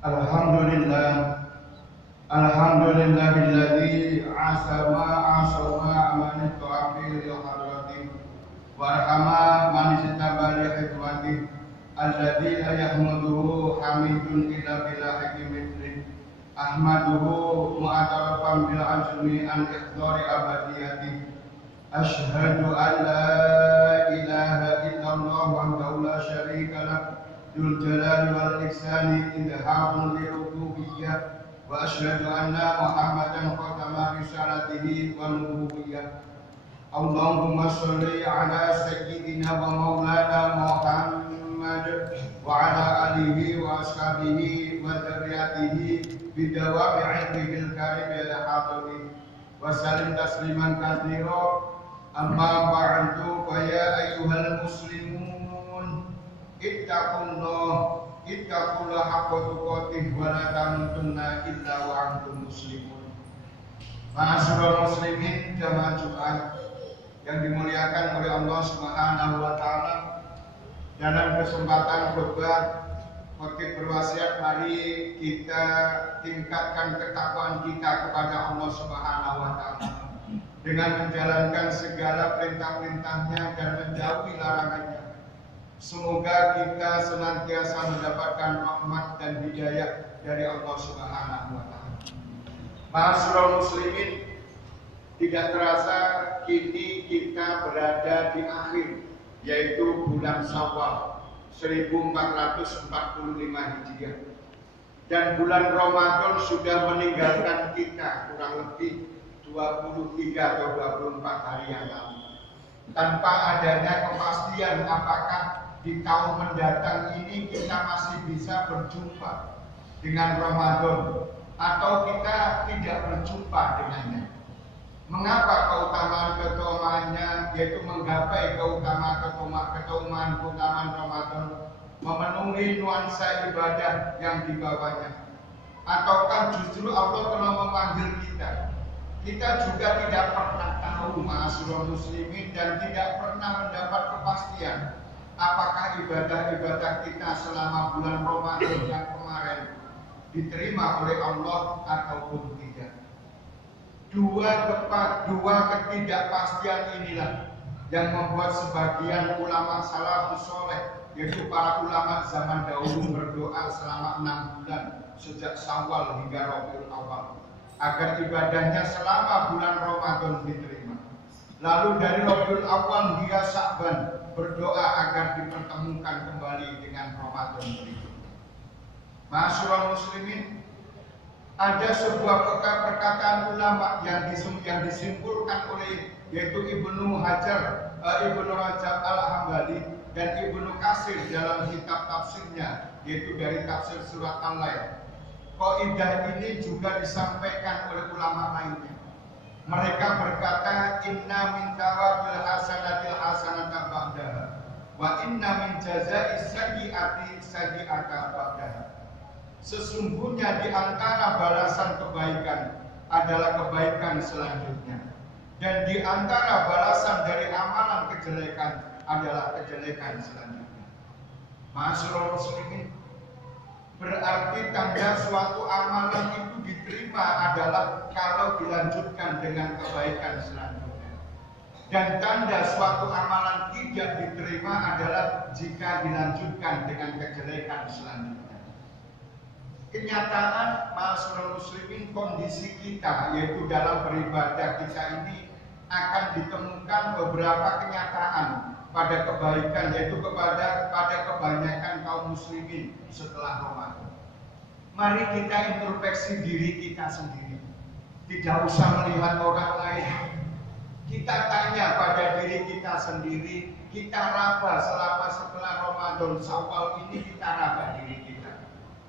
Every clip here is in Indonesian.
Alhamdulillah, alhamdulillahilladzi asama amanat tu'afil hadratin warhama man istabali hikmati alladzi la yahmaduhu hamidun illa bila hikmati ahmaduhu mu'atarafan bil ajmi an ikhdari abadiyati asyhadu an la ilaha illallah wahdahu la syarika lah dzul jalali wal ihsani idharun li rububiyyah wa asyhadu anna muhammadan khatama risalatihi wa nubuwiyyah. Allahumma sholli ala sayyidina wa maulana Muhammad wa ala alihi wa ashabihi wa dzurriyyatihi bidawami ilmihil karim ya hadiri wa sallim tasliman katsira. Amma ba'du fa ya ayyuhal muslimun ittaqullaha haqqa tuqatih wa la tamutunna illa wa antum muslimun. Ma'asyiral muslimin jamaah Jumat yang dimuliakan oleh Allah Subhanahu wa taala, dalam kesempatan khutbah khotib berwasiat, mari kita tingkatkan ketakwaan kita kepada Allah Subhanahu wa taala dengan menjalankan segala perintah-perintahnya dan menjauhi larangannya. Semoga kita senantiasa mendapatkan rahmat dan hidayah dari Allah Subhanahu wa taala. Ma'asyiral muslimin, tidak terasa kini kita berada di akhir, yaitu bulan Syawal 1445 Hijriah. Dan bulan Ramadan sudah meninggalkan kita kurang lebih 23 atau 24 hari yang lalu. Tanpa adanya kepastian apakah di tahun mendatang ini kita masih bisa berjumpa dengan Ramadan atau kita tidak berjumpa dengannya. Mengapa keutamaan-keutamaannya, yaitu menggapai keutamaan Ramadan, memenuhi nuansa ibadah yang dibawanya? Ataukah justru Allah telah memanggil kita? Kita juga tidak pernah tahu, ma'asyiral muslimin, dan tidak pernah mendapat kepastian apakah ibadah-ibadah kita selama bulan Ramadan yang kemarin diterima oleh Allah ataupun tidak. Dua ketidakpastian inilah yang membuat sebagian ulama salafus soleh, yaitu para ulama zaman dahulu, berdoa selama 6 bulan sejak Syawal hingga Rabiul Awal agar ibadahnya selama bulan Ramadan diterima. Lalu dari Rabiul Awal hingga Sya'ban berdoa agar dipertemukan kembali dengan Ramadan berikutnya. Ma'asyiral muslimin, ada sebuah perkataan ulama yang disimpulkan oleh yaitu Ibnu Rajab Al-Hambali dan Ibnu Katsir dalam kitab tafsirnya, yaitu dari tafsir surat Al-Lail. Kaidah ini juga disampaikan oleh ulama lainnya. Mereka berkata, inna min thawabil hasanatil hasanata ba'daha wa inna min jaza'is sayyi'ati sayyi'ata ba'daha. Sesungguhnya di antara balasan kebaikan adalah kebaikan selanjutnya, dan di antara balasan dari amalan kejelekan adalah kejelekan selanjutnya. Ma'asyiral muslimin, berarti tanda suatu amalan itu diterima adalah kalau dilanjutkan dengan kebaikan selanjutnya. Dan tanda suatu amalan tidak diterima adalah jika dilanjutkan dengan kejelekan selanjutnya. Kenyataan, ma'asyiral muslimin, kondisi kita yaitu dalam beribadah kita ini akan ditemukan beberapa kenyataan pada kebaikan, yaitu pada kebanyakan kaum muslimin setelah Ramadan. Mari kita introspeksi diri kita sendiri. Tidak usah melihat orang lain. Kita tanya pada diri kita sendiri, kita raba selama setelah Ramadan Syawal ini, kita raba diri kita.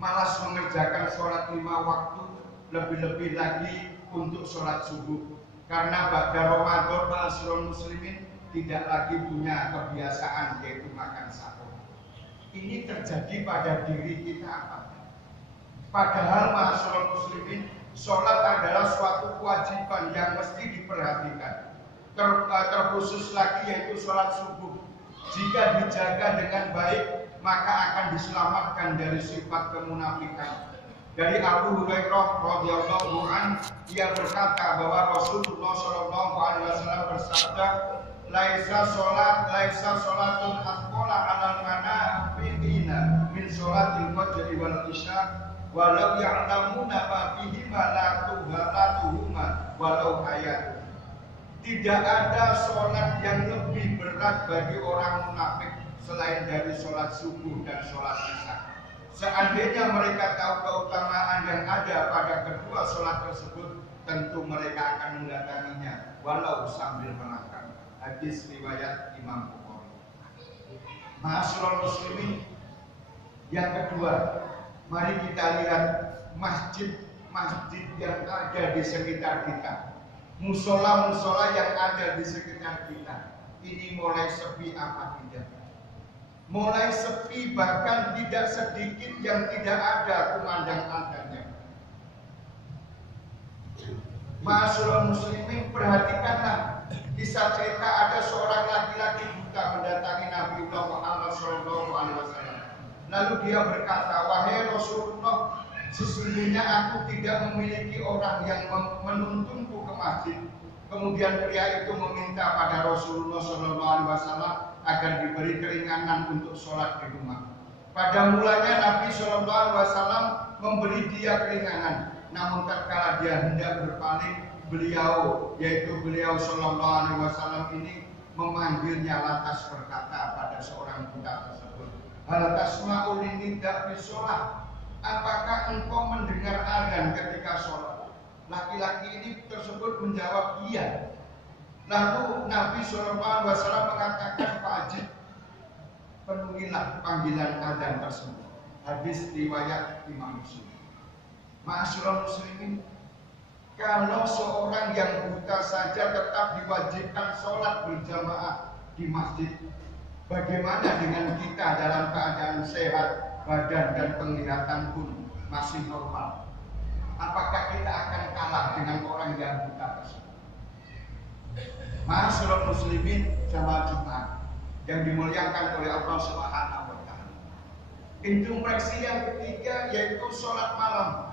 Malas mengerjakan sholat 5 waktu, lebih-lebih lagi untuk sholat subuh. Karena pada Ramadan, ma'asyiral muslimin, tidak lagi punya kebiasaan yaitu makan sahur. Ini terjadi pada diri kita apa? Padahal ma'asyiral muslimin, sholat adalah suatu kewajiban yang mesti diperhatikan. Terkhusus lagi yaitu sholat subuh. Jika dijaga dengan baik, maka akan diselamatkan dari sifat kemunafikan. Dari Abu Hurairah radhiyallahu anhu, ia berkata bahwa Rasulullah shallallahu alaihi wasallam bersabda, laisa sholatun asqala 'alal munafiqina min sholatil fajri wal isya walau ya'lamuna ma fihi ma la tuhuma walau hayat. Tidak ada sholat yang lebih berat bagi orang munafik selain dari sholat subuh dan sholat isya. Seandainya mereka tahu keutamaan yang ada pada kedua sholat tersebut, tentu mereka akan mendatanginya walau sambil melangkah. Hadis riwayat Imam Bukhari. Ma'asyiral muslimin, yang kedua, mari kita lihat masjid-masjid yang ada di sekitar kita, musola-musola yang ada di sekitar kita. Ini mulai sepi apa tidak? Mulai sepi, bahkan tidak sedikit yang tidak ada kumandang adanya. Ma'asyiral muslimin, perhatikanlah kisah cerita ada seorang laki-laki buta mendatangi Nabi Muhammad SAW. Lalu dia berkata, wahai Rasulullah, sesungguhnya aku tidak memiliki orang yang menuntunku ke masjid. Kemudian pria itu meminta pada Rasulullah SAW agar diberi keringanan untuk sholat di rumah. Pada mulanya Nabi SAW memberi dia keringanan, namun tatkala dia hendak berpaling, beliau Shallallahu Alaihi Wasallam ini memanggilnya, lantas berkata pada seorang buta tersebut, hal tasma'u linida fi sholat, apakah engkau mendengar azan ketika sholat? Laki-laki ini tersebut menjawab iya. Lalu Nabi Shallallahu Alaihi Wasallam mengatakan, wajib penuhilah panggilan azan tersebut. Hadis riwayat Imam Muslim. Ma'asyiral muslimin, kalau seorang yang buta saja tetap diwajibkan sholat berjamaah di masjid, bagaimana dengan kita dalam keadaan sehat, badan dan penglihatan pun masih normal? Apakah kita akan kalah dengan orang yang buta tersebut? Ma'asyiral muslimin jamaah Jumat yang dimuliakan oleh Allah Subhanahu wa taala. Instruksi yang ketiga yaitu sholat malam.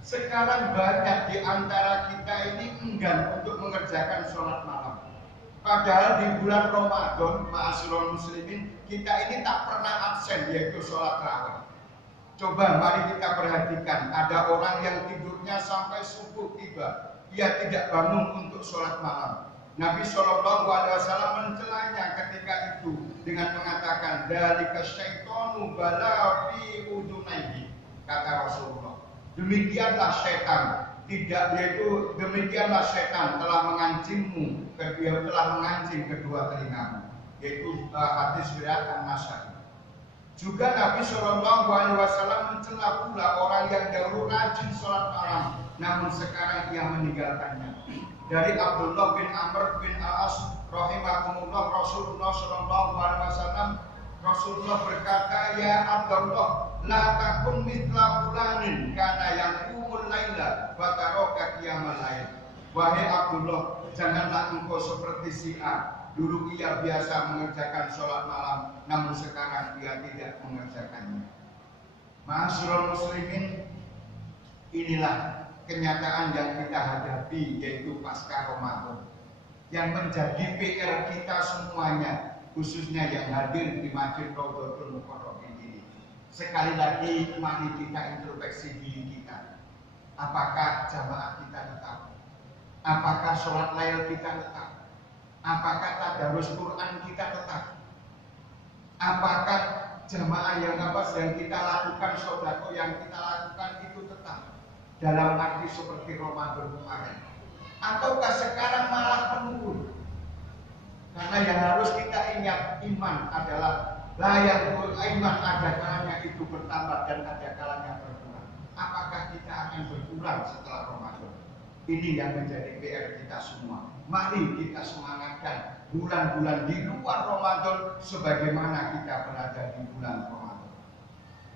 Sekarang banyak di antara kita ini enggan untuk mengerjakan sholat malam. Padahal di bulan Ramadan, ma'asyiral muslimin, kita ini tak pernah absen yaitu sholat tarawih. Coba mari kita perhatikan, ada orang yang tidurnya sampai subuh tiba, ia tidak bangun untuk sholat malam. Nabi Shallallahu Alaihi Wasallam mencelanya ketika itu dengan mengatakan, dzalika syaitonu bala fi udunaihi, kata Rasulullah. Demikianlah setan telah mengancingmu, telah mengancing kedua telingamu, yaitu hadis riwayat An-Nasai. Juga Nabi Shallallahu Alaihi Wasallam mencela pula orang yang dahulu rajin sholat malam, namun sekarang ia meninggalkannya. Dari Abdullah bin Amr bin Al-As rahimahumullah, Rasulullah Shallallahu Alaihi Wasallam, Rasulullah berkata, ya Abdullah, la takun mithla fulanin kana yaqumul laila wa taraka qiyamal lail. Wahai Abdullah, janganlah engkau seperti si A. Dulu ia biasa mengerjakan sholat malam, namun sekarang ia tidak mengerjakannya. Ma'asyiral muslimin, inilah kenyataan yang kita hadapi, yaitu pasca Ramadan, yang menjadi PR kita semuanya, khususnya yang hadir di Masjid Raudhatul Muqarrabin ini. Sekali lagi, mari kita introspeksi diri kita. Apakah jamaah kita tetap? Apakah sholat lail kita tetap? Apakah tadarus Quran kita tetap? Apakah jamaah yang kita lakukan, sodako yang kita lakukan itu tetap dalam arti seperti Ramadan kemarin? Ataukah sekarang malah menurun? Karena yang harus kita ingat, iman adalah layakul iman, ada kalanya itu bertambah dan ada kalanya berkurang. Apakah kita akan berkurang setelah Ramadan? Ini yang menjadi PR kita semua. Mari kita semangatkan bulan-bulan di luar Ramadan sebagaimana kita berada di bulan Ramadan.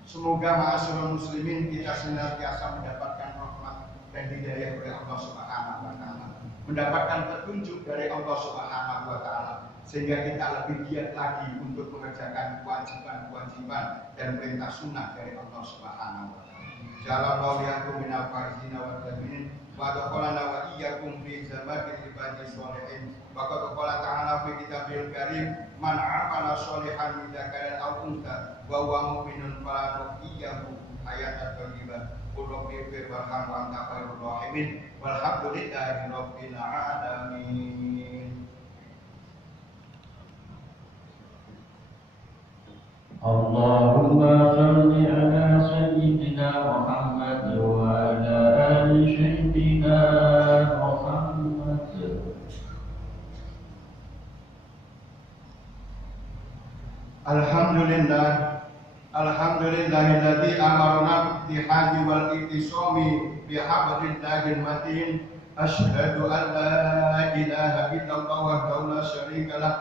Semoga ma'asyiral muslimin kita senantiasa mendapatkan rahmat dan hidayah dari Allah Subhanahu wa taala, mendapatkan petunjuk dari Allah Subhanahu wa taala, sehingga kita lebih giat lagi untuk mengerjakan kewajiban-kewajiban dan perintah sunnah dari Allah Subhanahu wa taala. Jalallahu liyakum minal faizina wa tabi'in wa adkhalana wa iyyakum fi zamatil ibadi sholihin. Wa qad qala ta'ala fi kitabil karim man 'amala sholihan min dzakarin aw untha wa huwa mu'minun falanuhyiyannahu hayatan thayyibah. Qul rabbi ighfir warham wa anta khairur rahimin. Walhamdulillahi rabbil alamin. Allahumma salli ala sayyidina Muhammad wa ala ali sayyidina Muhammad. Alhamdulillah, alhamdulillahilladzi amarna bi'tihadi wal ittisami bihablillahil matin. Asyhadu an la ilaha illallah wahdahu la syarika lah,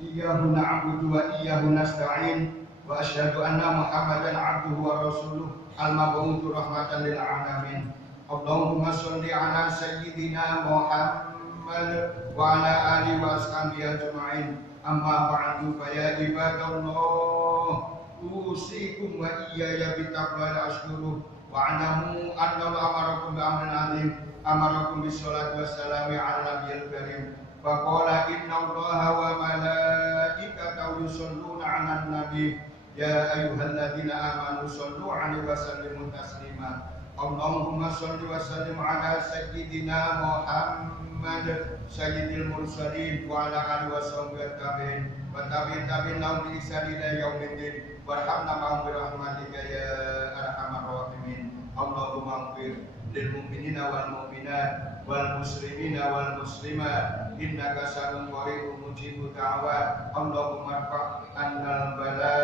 iyyahu na'budu wa iyyahu nasta'in. Wa asyhadu anna Muhammadan 'abduhu wa rasuluh al-mab'uts rahmatan lil alamin. Allahumma shalli ala sayyidina Muhammad wa ala alihi wa ashabihi ajma'in. Amma ba'du fa ya ibadallah, usikum wa iyaya bitaqwal ashkuru wa anamu anna amarakum bi amrin azim, amarakum bis salati wassalamu ala nabiyil karim. Fa qala inna Allaha wa malaikatahu yusholluna 'alan nabi ya ayyuhalladzina amanu shallu 'alaihi wa sallimu taslima. Allahumma shalli wa sallim ala sayyidina Muhammad sayyidil mursalin wa ala alihi wa sahbihi tabi'in wa tabi'in lahum bi ihsan ila yaumiddin warhamna ma'hum bi rahmatika ya arhamar rahimin. Allahumma ighfir lil mu'minina wal mu'minat wal muslimina wal muslimat innaka sami'un qaribun mujibud da'wat. Allahumma irfa' 'annal bala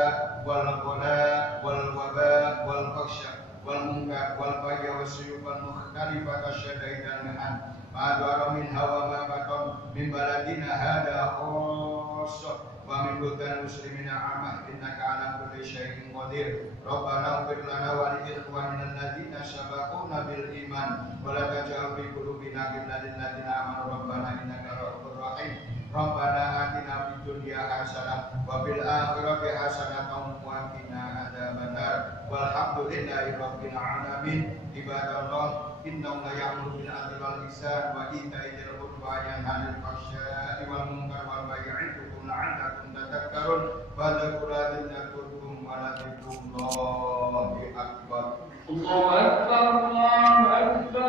wal ghala wal waba wal fakhsha wal munkar wal baghy was suyub wal mukhtalifat asyadid al mihan ma dara min hawa ma baton min baladina hada khassa wa min buldan muslimina amah innaka ala kulli syai'in qadir. Rabbana ighfir lana wa li ikhwanina alladziina sabaquna bil iman wa la taj'al fi qulubina ghillan lil ladziina amanu rabbana innaka ra'ufur rahim. Rabbana atina fid dunya hasanah wa fil akhirati hasanah wa qina adzabannar. Walhamdulillahi rabbil alamin. Ibadallah, innahu la ya'muru bil 'adli wal ihsan wa ita'i dzil qurba wa yanha 'anil fahsya'i wal munkari wal baghi 'idzukum la'allakum tadhakkarun. Fadhkuru dzikrukum wa la dzikrullahi akbar. Allahu akbar.